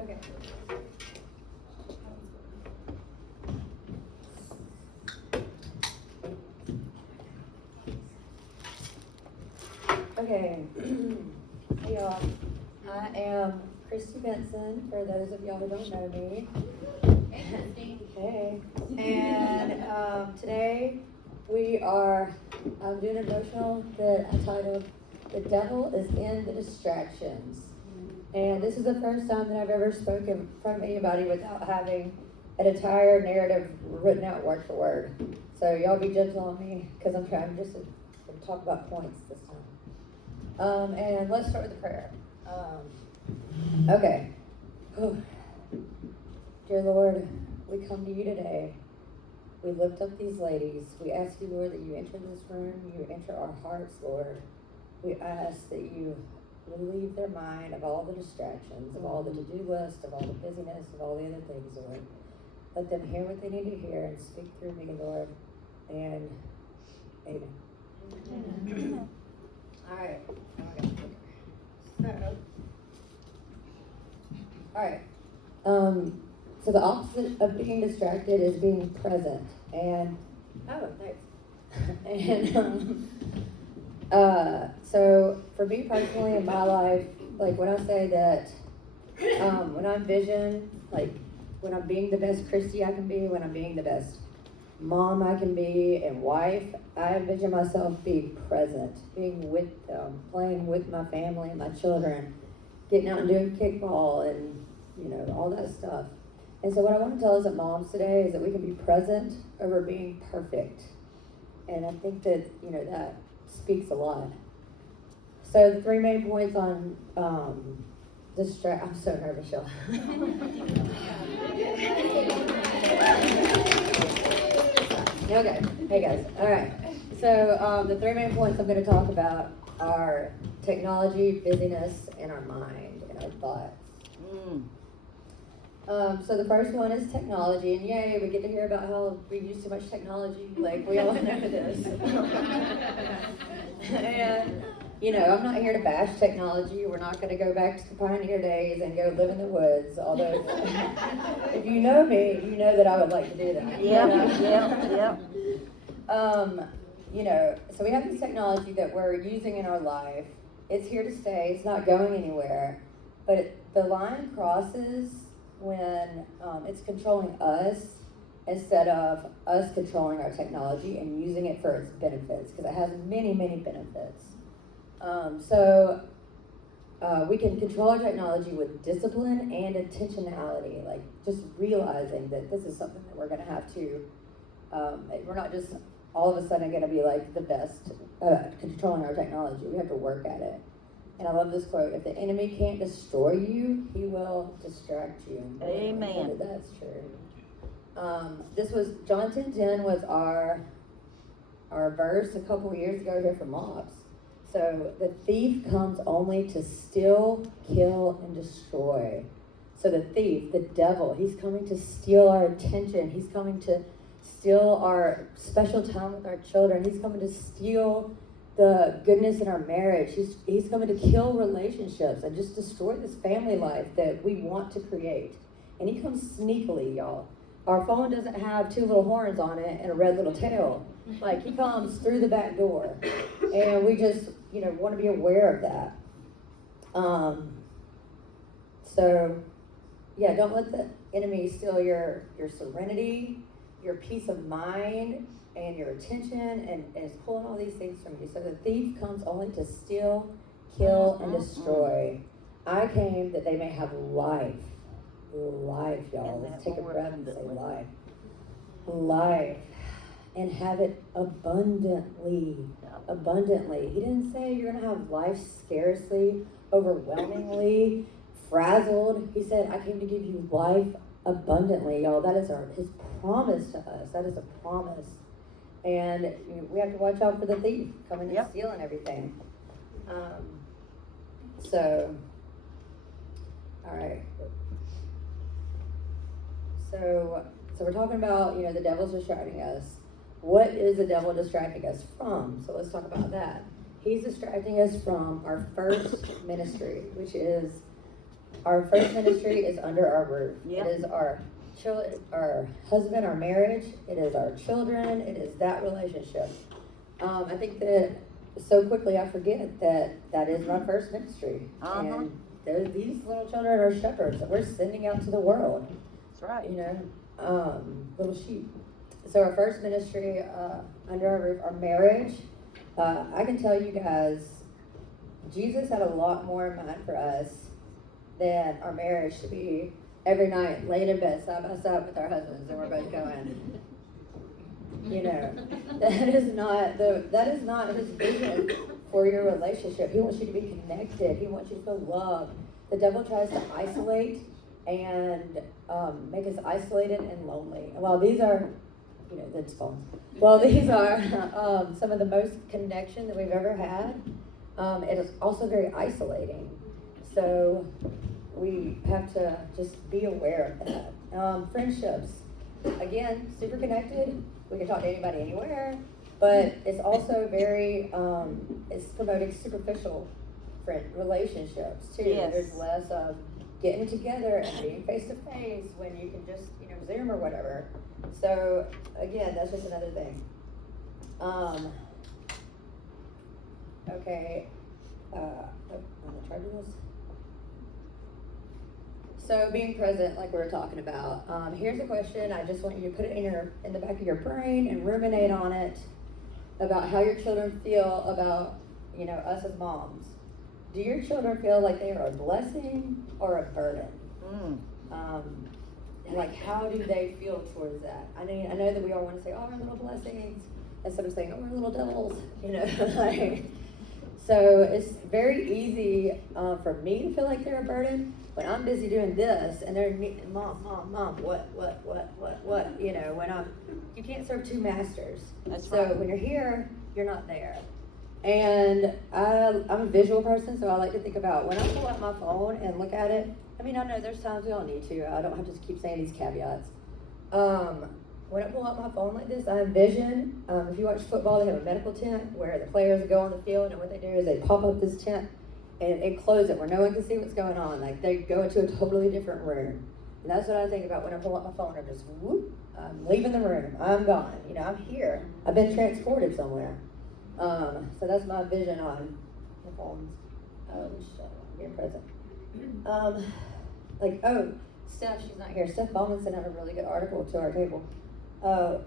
Okay. Okay. Hey y'all. I am Christy Benson, for those of y'all who don't know me. Hey. And today I'm doing a devotional that I titled, "The Devil is in the Distractions." And this is the first time that I've ever spoken in front of anybody without having an entire narrative written out word for word. So y'all be gentle on me, because I'm trying just to talk about points this time. And let's start with the prayer. Okay. Dear Lord, we come to you today. We lift up these ladies. We ask you, Lord, that you enter this room, you enter our hearts, Lord. We ask that you relieve their mind of all the distractions, of all the to-do list, of all the busyness, of all the other things, Lord. Let them hear what they need to hear and speak through me, Lord. And amen. All right. So the opposite of being distracted is being present. And so for me personally in my life, like when I say that, when I envision, like when I'm being the best Christy I can be, when I'm being the best mom I can be and wife, I envision myself being present, being with them, playing with my family and my children, getting out and doing kickball and, all that stuff. And so what I want to tell us at moms today is that we can be present over being perfect. And I think that, that speaks a lot. So the three main points on I'm so nervous, y'all. Okay, hey guys, all right. So the three main points I'm going to talk about are technology, busyness, and our mind and our thoughts. So the first one is technology, and yay, we get to hear about how we use too much technology, like we all know this. And, I'm not here to bash technology. We're not going to go back to the pioneer days and go live in the woods, although if you know me, you know that I would like to do that. Yep. So we have this technology that we're using in our life. It's here to stay. It's not going anywhere. But the line crosses when it's controlling us instead of us controlling our technology and using it for its benefits, because it has many, many benefits. We can control our technology with discipline and intentionality, like just realizing that this is something that we're going to have to, we're not just all of a sudden going to be like the best controlling our technology. We have to work at it. And I love this quote: "If the enemy can't destroy you, he will distract you." Amen. That's true. This was John 10:10 was our verse a couple years ago here from MOPS. So the thief comes only to steal, kill, and destroy. So the thief, the devil, he's coming to steal our attention. He's coming to steal our special time with our children. He's coming to steal the goodness in our marriage. He's coming to kill relationships and just destroy this family life that we want to create. And he comes sneakily, y'all. Our phone doesn't have two little horns on it and a red little tail. Like, he comes through the back door. And we just, want to be aware of that. Don't let the enemy steal your serenity, your peace of mind, and your attention, and is pulling all these things from you. So the thief comes only to steal, kill, and destroy. I came that they may have life. Life, y'all. Let's take a breath and say life. Life. And have it abundantly. Abundantly. He didn't say you're going to have life scarcely, overwhelmingly, frazzled. He said, I came to give you life abundantly, y'all. That is his promise to us. That is a promise. And we have to watch out for the thief coming and stealing everything. All right. So we're talking about, the devil's distracting us. What is the devil distracting us from? So let's talk about that. He's distracting us from our first ministry, which is our first ministry is under our roof. Yep. It is our husband, our marriage. It is our children. It is that relationship. I think that so quickly I forget that is my first ministry. Uh-huh. And these little children are shepherds that we're sending out to the world. That's right. You know, little sheep. So our first ministry under our roof, our marriage. I can tell you guys, Jesus had a lot more in mind for us than our marriage to be every night laid in bed side by side with our husbands, and we're both going. You know, that is not his vision for your relationship. He wants you to be connected. He wants you to feel loved. The devil tries to isolate and make us isolated and lonely. While these are, you know, that's fun. Well, these are some of the most connection that we've ever had. It is also very isolating. So we have to just be aware of that. Friendships, again, super connected. We can talk to anybody anywhere, but it's also very, it's promoting superficial relationships too. Yes. There's less of getting together and being face to face when you can just, you know, Zoom or whatever. So again, that's just another thing. Okay. I'm gonna try to do this. So being present, like we were talking about. Here's a question. I just want you to put it in the back of your brain and ruminate on it about how your children feel about, you know, us as moms. Do your children feel like they are a blessing or a burden? Like, how do they feel towards that? I mean, I know that we all want to say, oh, we're little blessings, instead of saying, oh, we're little devils, you know. Like, so it's very easy for me to feel like they're a burden when I'm busy doing this, and they're, mom, what, you know, you can't serve two masters. That's so right. when you're here, you're not there. And I'm a visual person, so I like to think about when I pull out my phone and look at it. I mean, I know there's times we all need to. I don't have to keep saying these caveats. When I pull out my phone like this, I envision, if you watch football, they have a medical tent where the players go on the field, and what they do is they pop up this tent and close it where no one can see what's going on. Like, they go into a totally different room. And that's what I think about when I pull out my phone. I'm just, whoop, I'm leaving the room. I'm gone. You know, I'm here. I've been transported somewhere. So that's my vision on the phones. Being present. Steph, she's not here. Steph Bowman sent out a really good article to our table.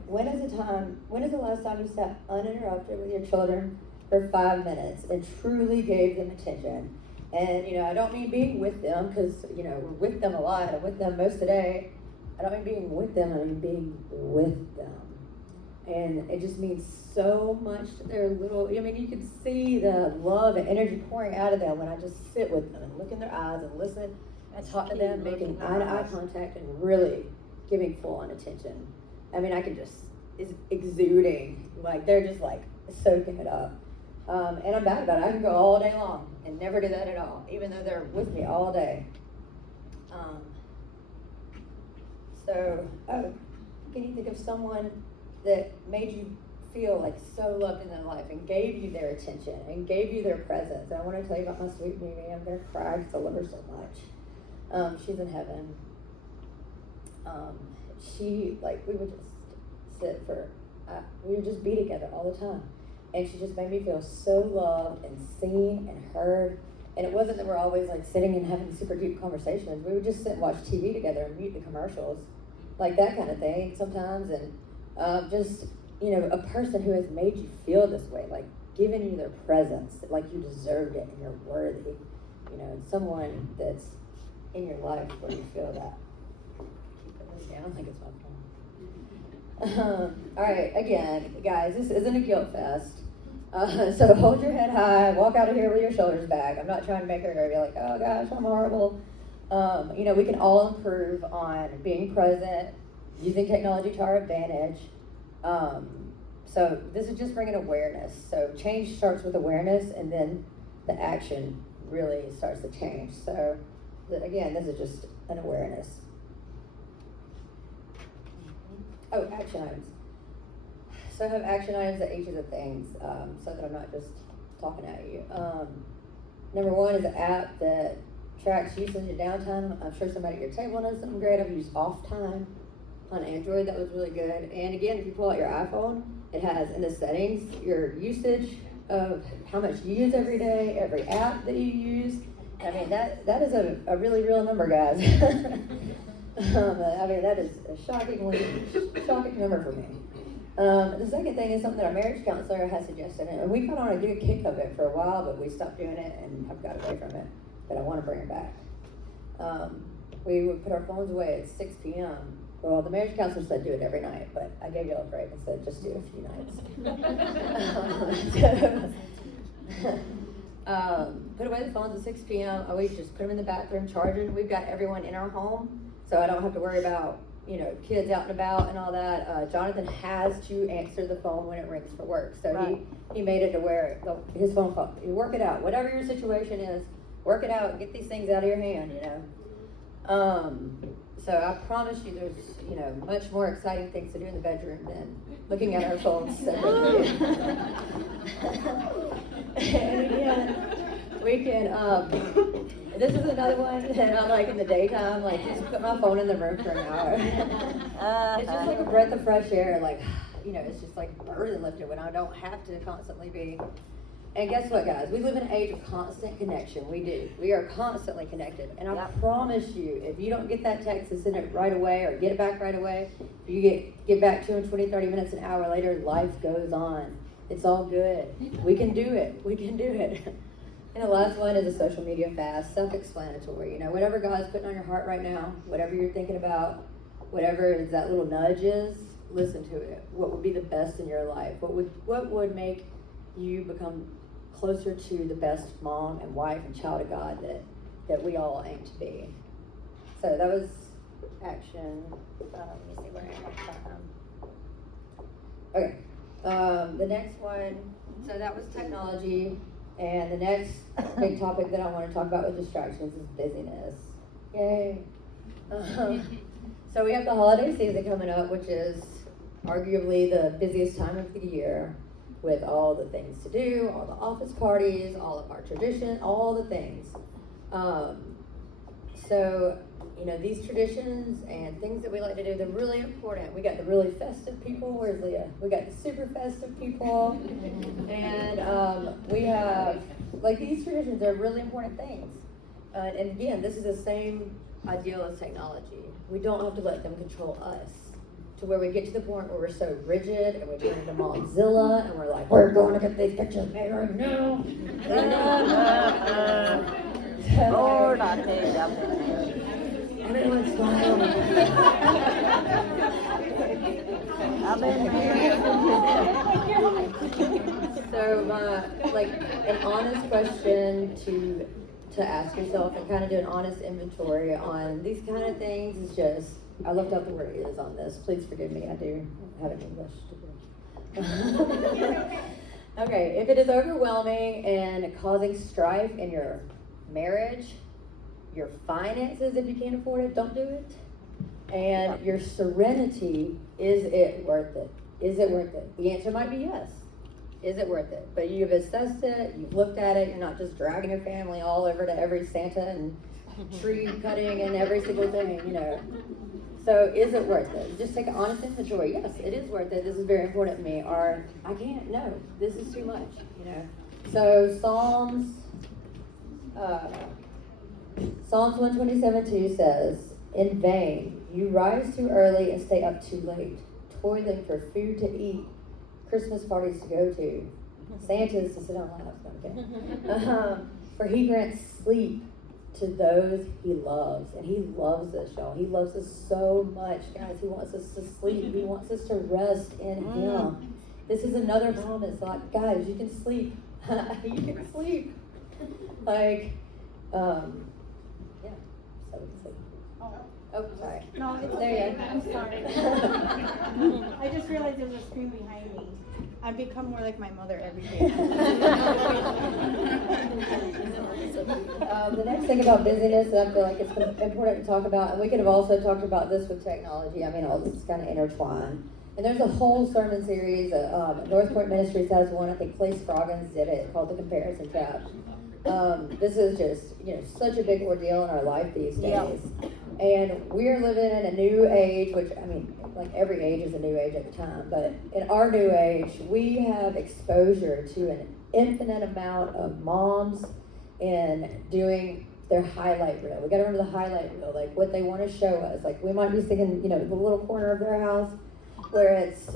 When is the last time you sat uninterrupted with your children for 5 minutes and truly gave them attention? And, you know, I don't mean being with them, because, you know, we're with them a lot. I'm with them most of the day. I don't mean being with them, I mean being with them. And it just means so much to their little, I mean, you can see the love and energy pouring out of them when I just sit with them and look in their eyes and listen and talk to them, making eye-to-eye contact and really giving full-on attention. I mean, I can just, it's exuding, like they're just like soaking it up. And I'm bad about it. I can go all day long and never do that at all, even though they're with me all day. Can you think of someone that made you feel like so loved in their life and gave you their attention and gave you their presence? And I want to tell you about my sweet Mimi. I'm going to cry because I love her so much. She's in heaven. We would just sit we would just be together all the time. And she just made me feel so loved and seen and heard. And it wasn't that we're always like sitting and having super deep conversations. We would just sit and watch TV together and mute the commercials, like that kind of thing sometimes. And just, you know, a person who has made you feel this way, like given you their presence, like you deserved it and you're worthy, you know, someone that's in your life where you feel that. Keep putting this down like it's my phone. All right, again, guys, this isn't a guilt fest. So hold your head high, walk out of here with your shoulders back. I'm not trying to make her be like, oh gosh, I'm horrible. You know, we can all improve on being present, using technology to our advantage. So this is just bringing awareness. So change starts with awareness, and then the action really starts to change. So again, this is just an awareness. Oh, action items. So I have action items at each of the things, so that I'm not just talking at you. Number one is an app that tracks usage and downtime. I'm sure somebody at your table knows something great. I've used off time on Android. That was really good. And again, if you pull out your iPhone, it has in the settings your usage of how much you use every day, every app that you use. I mean, that is a really real number, guys. I mean, that is a shocking number for me. The second thing is something that our marriage counselor has suggested, and we got on a good kick of it for a while, but we stopped doing it and have got away from it. But I want to bring it back. We would put our phones away at 6 p.m. Well, the marriage counselor said do it every night, but I gave y'all a break and said just do it a few nights. Put away the phones at 6 p.m. We just put them in the bathroom charging. We've got everyone in our home, so I don't have to worry about, you know, kids out and about and all that. Jonathan has to answer the phone when it rings for work, so Right. he made it to where his phone call. You work it out, whatever your situation is, work it out. Get these things out of your hand, you know. So I promise you, there's, you know, much more exciting things to do in the bedroom than looking at our phones separately. And again, we can, this is another one that I like in the daytime, like just put my phone in the room for an hour. It's just like a breath of fresh air, like, you know, it's just like a burden lifted when I don't have to constantly be. And guess what, guys? We live in an age of constant connection. We do. We are constantly connected. And I promise you, if you don't get that text and send it right away or get it back right away, if you get back to it in 20, 30 minutes, an hour later, life goes on. It's all good. We can do it. We can do it. And the last one is a social media fast, self-explanatory. You know, whatever God's putting on your heart right now, whatever you're thinking about, whatever that little nudge is, listen to it. What would be the best in your life? What would make you become closer to the best mom and wife and child of God that we all aim to be? So that was action. Let me see where I am. Okay. The next one, so that was technology, and the next big topic that I want to talk about with distractions is busyness. Yay. So we have the holiday season coming up, which is arguably the busiest time of the year, with all the things to do, all the office parties, all of our tradition, all the things. So, you know, these traditions and things that we like to do, they're really important. We got the really festive people. Where's Leah? We got the super festive people. And we have, like, these traditions are really important things. And again, this is the same ideal as technology. We don't have to let them control us, to where we get to the point where we're so rigid and we turn into Mozilla and we're like, we're going to get these pictures made right now. Lord, I tell you, I've been there. Everyone's smiling. I've been there. So, like, an honest question to ask yourself and kind of do an honest inventory on these kind of things is just, I left out the word is on this. Please forgive me. I do have an English degree. Okay, if it is overwhelming and causing strife in your marriage, your finances, if you can't afford it, don't do it. And your serenity, is it worth it? Is it worth it? The answer might be yes. Is it worth it? But you've assessed it, you've looked at it, you're not just dragging your family all over to every Santa and tree cutting and every single thing, you know. So is it worth it? Just take an honest inventory. Yes, it is worth it. This is very important to me. Or I can't. No, this is too much. You know. So Psalms 127:2 says, "In vain you rise too early and stay up too late, toiling for food to eat, Christmas parties to go to, Santas to sit on laps." Okay. For he grants sleep to those he loves. And he loves us, y'all. He loves us so much, guys. He wants us to sleep. He wants us to rest in him. This is another promise. Like, guys, you can sleep. You can sleep. Like, yeah. So we can sleep. Oh, sorry. No, it's There you okay. go. I'm sorry. I just realized there was a screen behind me. I've become more like my mother every day. The next thing about busyness that I feel like it's important to talk about, and we could have also talked about this with technology. I mean, all this is kind of intertwined. And there's a whole sermon series. North Point Ministries has one. I think Clay Scroggins did it, called The Comparison Trap. This is just, such a big ordeal in our life these days. Yeah. And we're living in a new age, which, I mean, like every age is a new age at the time, but in our new age, we have exposure to an infinite amount of moms and doing their highlight reel. We gotta remember the highlight reel, like what they want to show us. Like we might be sticking, the little corner of their house where it's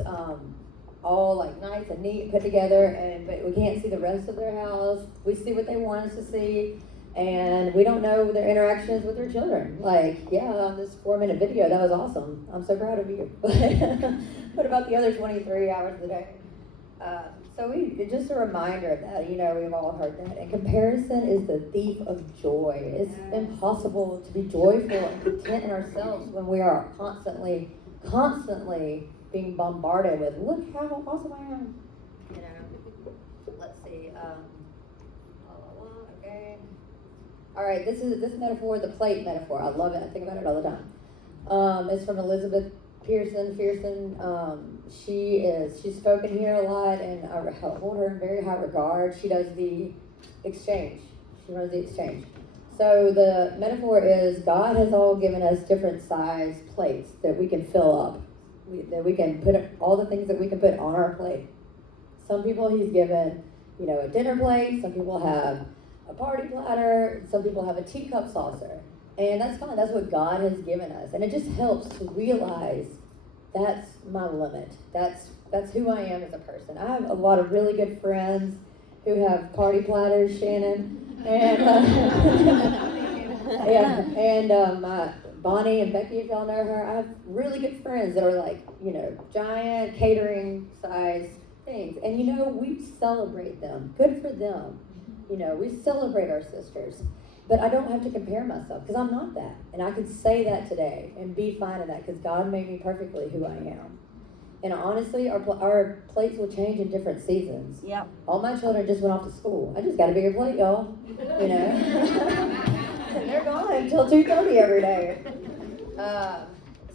all like nice and neat, put together, but we can't see the rest of their house. We see what they want us to see, and we don't know their interactions with their children. Like, yeah, this 4-minute video, that was awesome. I'm so proud of you. But what about the other 23 hours of the day? So it's just a reminder of that, we've all heard that. And comparison is the thief of joy. It's impossible to be joyful and content in ourselves when we are constantly being bombarded with, look how awesome I am. Let's see. Okay. All right, this metaphor, the plate metaphor. I love it. I think about it all the time. It's from Elizabeth Pearson. She's spoken here a lot, and I hold her in very high regard. She does the exchange. She runs the exchange. So the metaphor is God has all given us different size plates that we can fill up, that we can put all the things that we can put on our plate. Some people He's given, a dinner plate. Some people have a party platter. Some people have a teacup saucer. And that's fine. That's what God has given us. And it just helps to realize that's my limit. That's who I am as a person. I have a lot of really good friends who have party platters, Shannon. And my Bonnie and Becky, if y'all know her, I have really good friends that are like, giant catering size things. And we celebrate them. Good for them. We celebrate our sisters. But I don't have to compare myself because I'm not that. And I can say that today and be fine in that because God made me perfectly who I am. And honestly, our plates will change in different seasons. Yep. All my children just went off to school. I just got a bigger plate, y'all. And they're gone until 2:30 every day.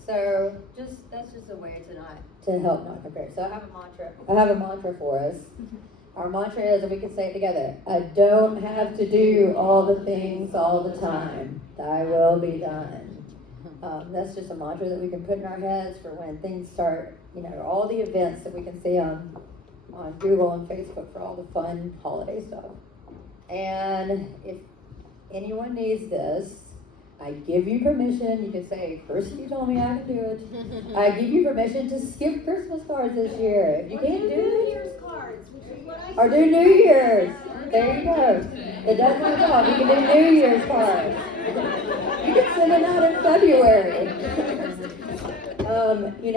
So that's just a way to help not compare. So I have a mantra for us. Our mantra is, and we can say it together, I don't have to do all the things all the time. Thy will be done. That's just a mantra that we can put in our heads for when things start, all the events that we can see on Google and Facebook for all the fun holiday stuff. And if anyone needs this, I give you permission. You can say, Kirsty told me I could do it. I give you permission to skip Christmas cards this year. If you can't do New Year's cards, which is what I or do New Year's. There you go. It doesn't matter. You can do New Year's cards. You can send it out in February.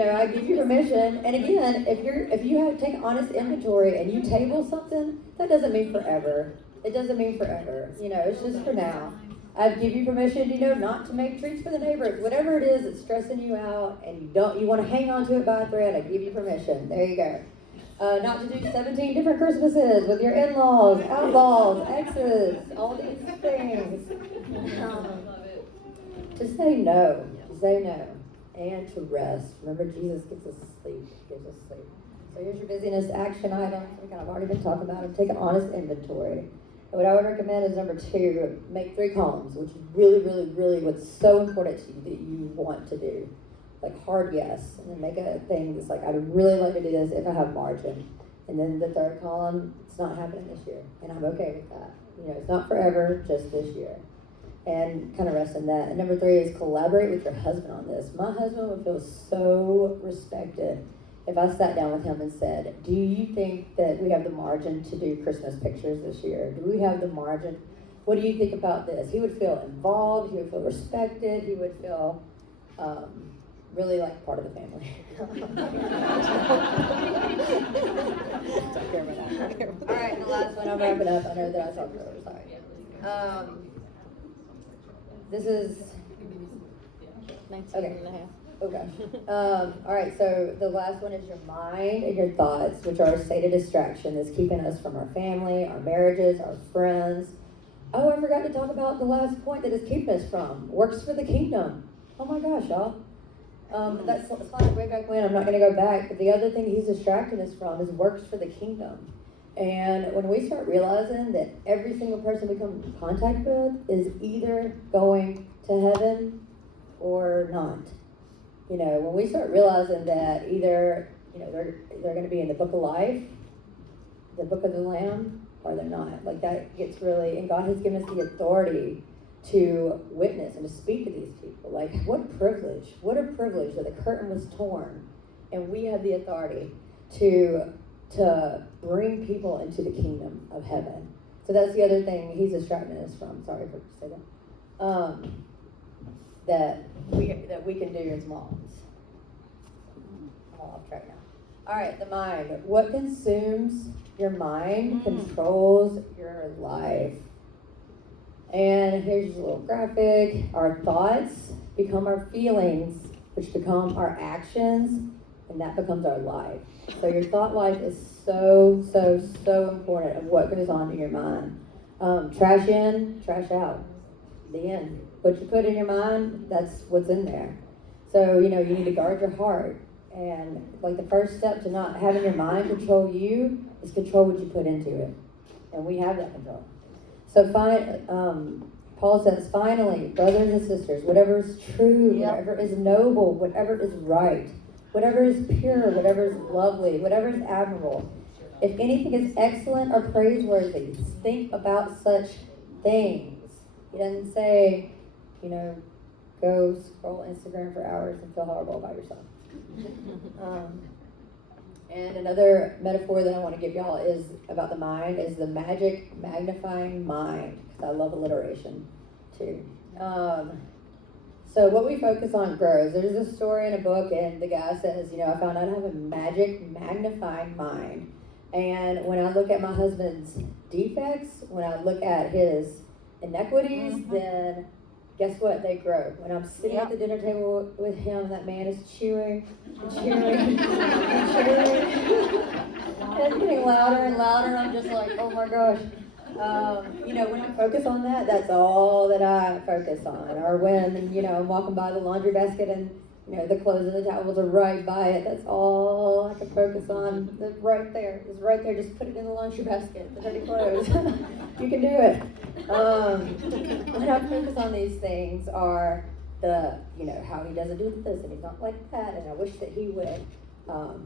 I give you permission. And again, if you have to take honest inventory and you table something, that doesn't mean forever. It doesn't mean forever. It's just for now. I give you permission, not to make treats for the neighbors. Whatever it is that's stressing you out and you want to hang on to it by a thread, I give you permission. There you go. Not to do 17 different Christmases with your in-laws, outlaws, exes, all these things. To say no. And to rest. Remember, Jesus gives us sleep. So here's your busyness action items. We've kind of already been talking about them. Take an honest inventory. What I would recommend is number 2, make 3 columns, which is really, really, really what's so important to you that you want to do. Like hard yes, and then make a thing that's like, I'd really like to do this if I have margin. And then the 3rd column, it's not happening this year, and I'm okay with that. It's not forever, just this year. And kind of rest in that. And number 3 is collaborate with your husband on this. My husband would feel so respected if I sat down with him and said, do you think that we have the margin to do Christmas pictures this year? Do we have the margin? What do you think about this? He would feel involved. He would feel respected. He would feel really like part of the family. All right, the last one. I'm wrapping up. I know that I talked earlier. Sorry. This is... 19 Okay. and a half. Okay. All right, so the last one is your mind and your thoughts, which are a state of distraction that's keeping us from our family, our marriages, our friends. Oh, I forgot to talk about the last point that it's keeping us from. Works for the kingdom. Oh my gosh, y'all. That's slide way back when. I'm not going to go back. But the other thing he's distracting us from is works for the kingdom. And when we start realizing that every single person we come in contact with is either going to heaven or not. You know, when we start realizing that either, you know, they're going to be in the book of life, the book of the Lamb, or they're not. Like, that gets really, and God has given us the authority to witness and to speak to these people. Like, what a privilege that the curtain was torn and we have the authority to bring people into the kingdom of heaven. So that's the other thing he's distracting us from. Sorry for saying that. That we can do as moms. I'm all off track now. All right, the mind. What consumes your mind controls your life. And here's just a little graphic. Our thoughts become our feelings, which become our actions, and that becomes our life. So your thought life is so important of what goes on in your mind. Trash in, trash out. The end. What you put in your mind, that's what's in there. So, you know, you need to guard your heart. And like the first step to not having your mind control you is control what you put into it. And we have that control. So Paul says, finally, brothers and sisters, whatever is true, whatever is noble, whatever is right, whatever is pure, whatever is lovely, whatever is admirable, if anything is excellent or praiseworthy, think about such things. He doesn't say, you know, go scroll Instagram for hours and feel horrible about yourself. And another metaphor that I want to give y'all is about the mind is the magic magnifying mind, because I love alliteration too. So what we focus on grows. There's a story in a book, and the guy says, you know, I found out I have a magic magnifying mind. And when I look at my husband's defects, when I look at his inequities, then guess what? They grow. When I'm sitting at the dinner table with him, that man is chewing and chewing and chewing. And it's getting louder and louder, and I'm just like, oh my gosh. You know, when I focus on that, that's all that I focus on. Or when, you know, I'm walking by the laundry basket and, you know, the clothes and the towels are right by it, that's all I can focus on. It's right there. It's right there. Just put it in the laundry basket, the dirty clothes. You can do it. When I focus on these things are the, you know, how he doesn't do this and he's not like that, and I wish that he would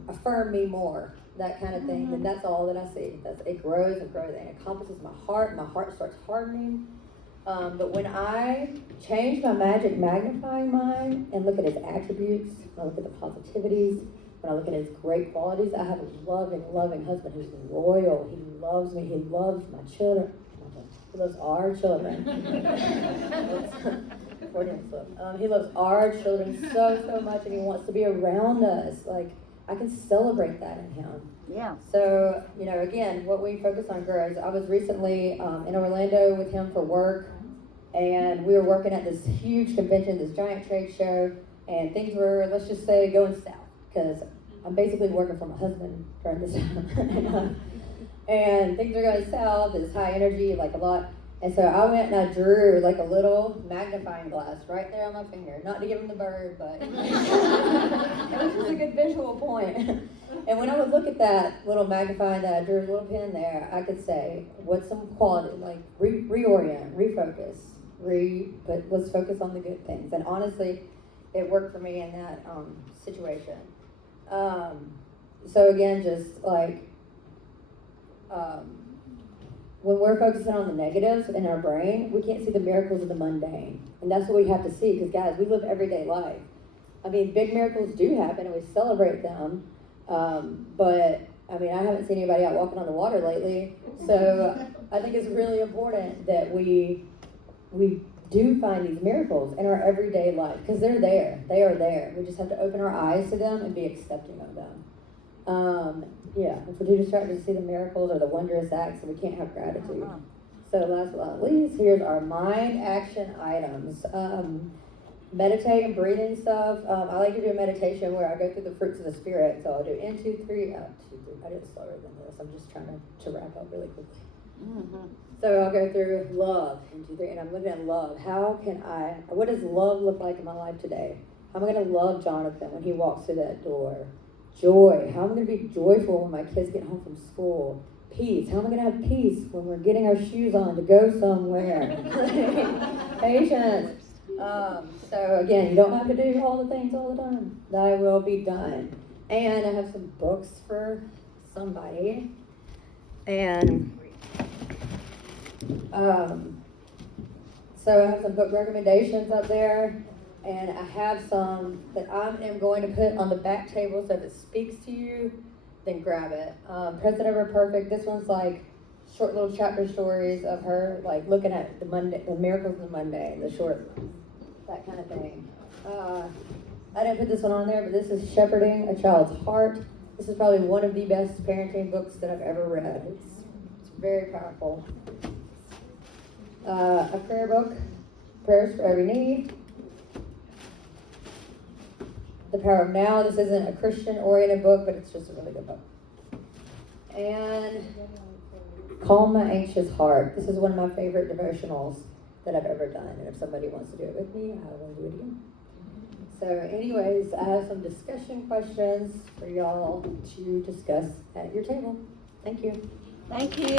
affirm me more, that kind of thing. And that's all that I see. It grows and grows, and it encompasses my heart. My heart starts hardening. But when I change my magic magnifying mind and look at his attributes, when I look at the positivities, when I look at his great qualities, I have a loving husband who's loyal. He loves me. He loves my children. He loves our children. He loves our children so much, and he wants to be around us. Like, I can celebrate that in him. Yeah. So, you know, again, what we focus on grows. I was recently in Orlando with him for work, and we were working at this huge convention, this giant trade show, and things were, let's just say, going south, because I'm basically working for my husband during this time. And things are going south, it's high energy, like a lot. And so I went and I drew like a little magnifying glass right there on my finger. Not to give him the bird, but it was just a good visual point. And when I would look at that little magnifying that I drew a little pin there, I could say, what's some quality, like reorient, refocus, but let's focus on the good things. And honestly, it worked for me in that situation. So again, just like, when we're focusing on the negatives in our brain, we can't see the miracles of the mundane. And that's what we have to see, because guys, we live everyday life. I mean, big miracles do happen and we celebrate them. But I mean, I haven't seen anybody out walking on the water lately. So I think it's really important that we do find these miracles in our everyday life, because they're there. They are there. We just have to open our eyes to them and be accepting of them. If we're too distracted to see the miracles or the wondrous acts, we can't have gratitude. So last but not least, here's our mind action items. Meditate and breathing stuff. I like to do a meditation where I go through the fruits of the spirit. So I'll do 1, 2, 3. I did it slower than this. I'm just trying to wrap up really quickly. So I'll go through love, 1, 2, 3, and I'm looking at love. What does love look like in my life today? How am I going to love Jonathan when he walks through that door? Joy. How am I going to be joyful when my kids get home from school? peace. How am I gonna have peace when we're getting our shoes on to go somewhere? Patience. So again, you don't have to do all the things all the time. Thy will be done. And I have some books for somebody. And so I have some book recommendations up there, and I have some that I am going to put on the back table, so if it speaks to you, then grab it. Present Ever Perfect, this one's like short little chapter stories of her, like looking at the miracles of the Monday, the short, that kind of thing. I didn't put this one on there, but this is Shepherding a Child's Heart. This is probably one of the best parenting books that I've ever read. It's very powerful. A prayer book, Prayers for Every Need. The Power of Now. This isn't a Christian-oriented book, but it's just a really good book. And Calm My Anxious Heart. This is one of my favorite devotionals that I've ever done. And if somebody wants to do it with me, I will do it again. So anyways, I have some discussion questions for y'all to discuss at your table. Thank you. Thank you.